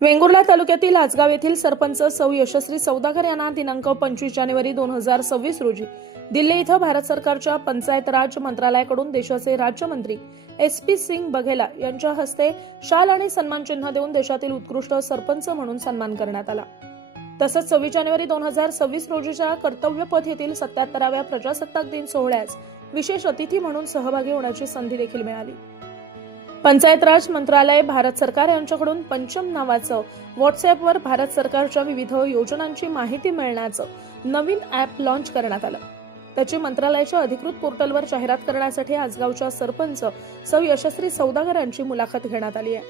वेंगुर्ला तालुक्यातील आजगाव येथील सरपंच सौ यशस्वी सौदागर यांना दिनांक पंचवीस जानेवारी दोन हजार सव्वीस रोजी दिल्ली इथं भारत सरकारच्या पंचायत राज मंत्रालयाकडून देशाचे राज्यमंत्री एस पी सिंग बघेला यांच्या हस्ते शाल आणि सन्मान चिन्ह देऊन देशातील उत्कृष्ट सरपंच म्हणून सन्मान करण्यात आला. तसंच सव्वीस जानेवारी दोन हजार सव्वीस रोजीच्या कर्तव्यपथ येथील सत्याहत्तराव्या प्रजासत्ताक दिन सोहळ्यास विशेष अतिथी म्हणून सहभागी होण्याची संधी देखील मिळाली. पंचायत राज मंत्रालय भारत सरकार यांच्याकडून पंचम नावाचं व्हॉट्सअपवर भारत सरकारच्या विविध योजनांची माहिती मिळण्याचं नवीन ॲप लॉन्च करण्यात आलं. त्याची मंत्रालयाच्या अधिकृत पोर्टलवर जाहिरात करण्यासाठी आजगावच्या सरपंच सौ यशस्वी सौदागर यांची मुलाखत घेण्यात आली आहे.